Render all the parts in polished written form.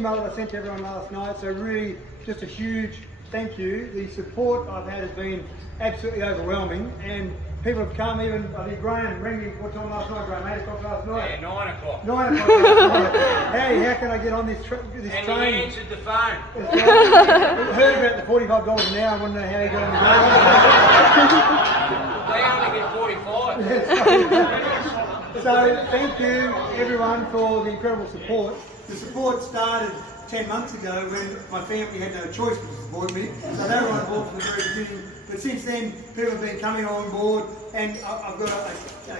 email that I sent to everyone last night, so really just a huge thank you. The support I've had has been absolutely overwhelming, and people have come. Even I think Graham rang me. What time last night, Graham? 8 o'clock last night. Yeah, 9 o'clock. 9 o'clock last night. Hey, how can I get on this train? And he answered the phone. I heard about the $45 an hour. I want to know how he got on the They only get 45. So thank you everyone for the incredible support. The support started 10 months ago when my family had no choice but to support me. So they were on board from the very beginning. But since then, people have been coming on board, and I've got a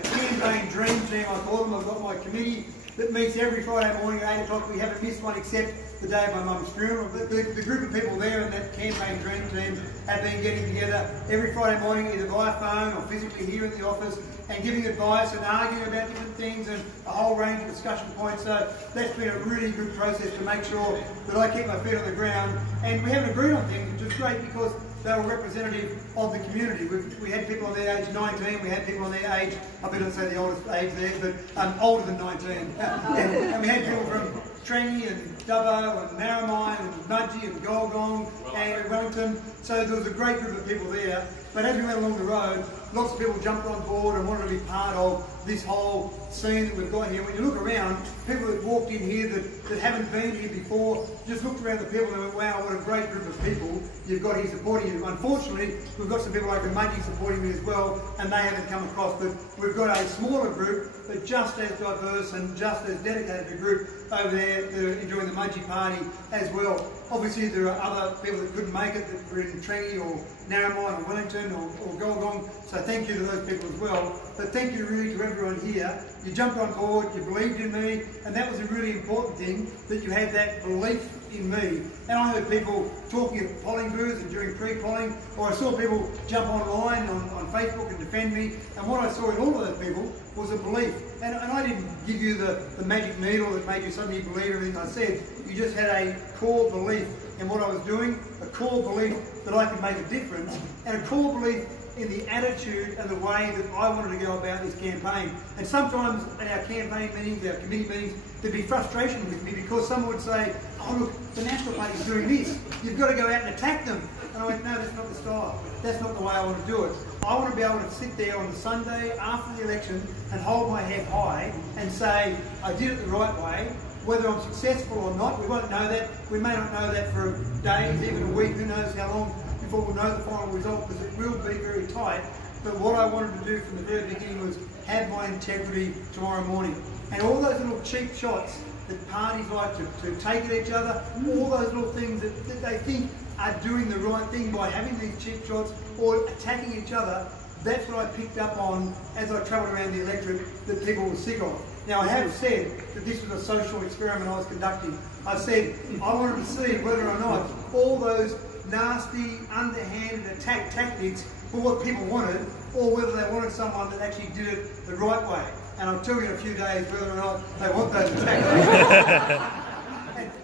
campaign dream team, I call them. I've got my committee that meets every Friday morning at 8 o'clock. We haven't missed one except the day of my mum's funeral. The group of people there in that campaign dream team have been getting together every Friday morning, either via phone or physically here at the office, and giving advice and arguing about different things and a whole range of discussion points. So that's been a really good process to make sure that I keep my feet on the ground. And we haven't agreed on things, which is great because they were representative of the community. We had people on their age 19, we had people on their age, I better say the oldest age there, but older than 19. And we had people from Trengy and Dubbo and Narromine and Mudgee and Golgong and Wellington. So there was a great group of people there. But as we went along the road, lots of people jumped on board and wanted to be part of this whole scene that we've got here. When you look around, people that walked in here that haven't been here before, just looked around the people and went, wow, what a great group of people you've got here supporting you. Unfortunately, we've got some people like Mudgee supporting me as well, and they haven't come across. But we've got a smaller group, but just as diverse and just as dedicated a group over there that are enjoying the Mudgee party as well. Obviously, there are other people that couldn't make it that were in Trengy or Narromine or Wellington or Golgong, so thank you to those people as well. But thank you really to everyone here. You jumped on board, you believed in me, and that was a really important thing, that you had that belief in me. And I heard people talking at polling booths and during pre-polling, or I saw people jump online on Facebook and defend me, and what I saw in all of those people was a belief. And I didn't give you the magic needle that made you suddenly believe everything I said. You just had a core belief in what I was doing, a core belief that I could make a difference, and a core belief in the attitude and the way that I wanted to go about this campaign. And sometimes at our campaign meetings, our committee meetings, there'd be frustration with me because someone would say, oh look, the National Party's doing this, you've got to go out and attack them. And I went, no, that's not the style. That's not the way I want to do it. I want to be able to sit there on the Sunday after the election and hold my head high and say, I did it the right way. Whether I'm successful or not, we won't know that. We may not know that for days, even a week, who knows how long before we'll know the final result, because it will be very tight. But what I wanted to do from the very beginning was have my integrity tomorrow morning. And all those little cheap shots that parties like to take at each other, all those little things that they think are doing the right thing by having these cheap shots or attacking each other, that's what I picked up on as I travelled around the electorate that people were sick of. Now I have said that this was a social experiment I was conducting. I said I wanted to see whether or not all those nasty, underhanded attack tactics were what people wanted, or whether they wanted someone that actually did it the right way. And I'll tell you in a few days whether or not they want those attack tactics.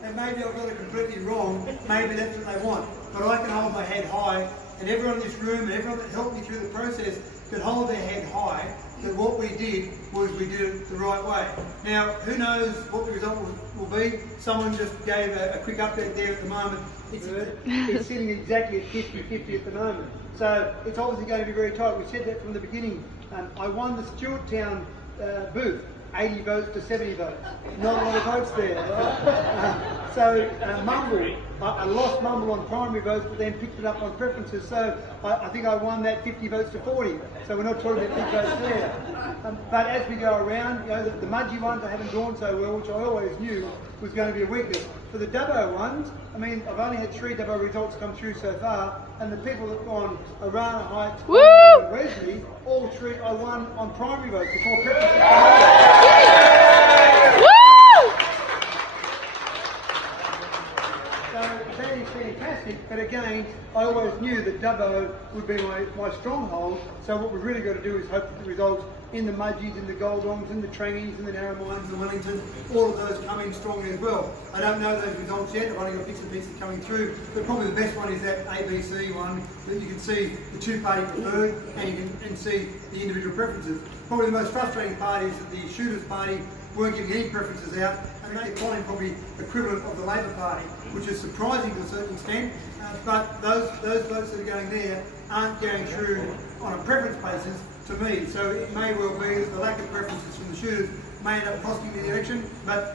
And maybe I've got it completely wrong, maybe that's what they want. But I can hold my head high, and everyone in this room and everyone that helped me through the process could hold their head high, that what we did was we did it the right way. Now, who knows what the result will be? Someone just gave a quick update there at the moment. It's sitting exactly at 50-50 at the moment. So it's obviously going to be very tight. We said that from the beginning. I won the Stewarttown booth, 80 votes to 70 votes. Not a lot of votes there. Mumble, I lost Mumble on primary votes, but then picked it up on preferences. So I think I won that 50 votes to 40. So we're not talking about big votes there. But as we go around, you know, the Mudgee ones I haven't drawn so well, which I always knew was going to be a weakness. For the Dubbo ones, I mean, I've only had 3 Dubbo results come through so far, and the people that have gone Arana Heights, and Wesley, all 3 I won on primary votes before preferences. So that is fantastic, but again, I always knew that Dubbo would be my stronghold, so what we've really got to do is hope that the results in the Mudgees, in the Golgongs, in the Trengies, in the Narromines, the Wellington, all of those come in strongly as well. I don't know those results yet, I've only got bits and pieces coming through, but probably the best one is that ABC one, that you can see the 2-party preferred, and you can see the individual preferences. Probably the most frustrating part is that the Shooters Party weren't giving any preferences out, and they find probably equivalent of the Labor Party, which is surprising to a certain extent. But those votes that are going there aren't going through on a preference basis to me. So it may well be that the lack of preferences from the shooters may end up costing me the election, but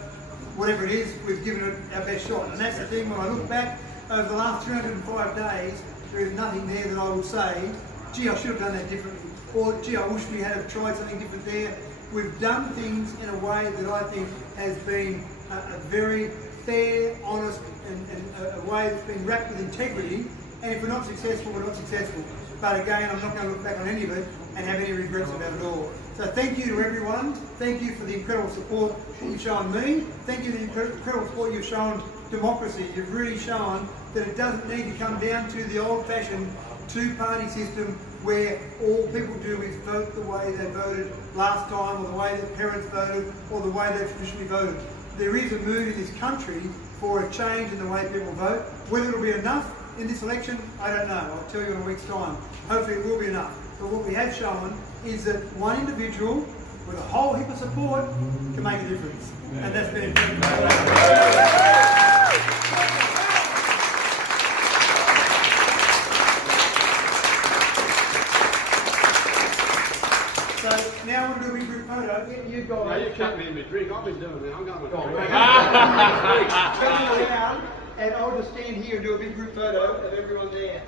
whatever it is, we've given it our best shot. And that's the thing, when I look back over the last 305 days, there is nothing there that I would say, gee, I should have done that differently, or gee, I wish we had have tried something different there. We've done things in a way that I think has been a very fair, honest, and a way that's been wrapped with integrity. And if we're not successful, we're not successful. But again, I'm not going to look back on any of it and have any regrets about it all. So thank you to everyone. Thank you for the incredible support that you've shown me. Thank you for the incredible support you've shown democracy. You've really shown that it doesn't need to come down to the old-fashioned two-party system where all people do is vote the way they voted last time, or the way that parents voted, or the way they traditionally voted. There is a mood in this country for a change in the way people vote. Whether it'll be enough in this election, I don't know. I'll tell you in a week's time. Hopefully it will be enough. But what we have shown is that one individual with a whole heap of support can make a difference. And that's been important. So now we'll do a big group photo. You guys. Now you cut me in my drink. I've been doing that. I'm going to Turn around, and I'll just stand here and do a big group photo of everyone there.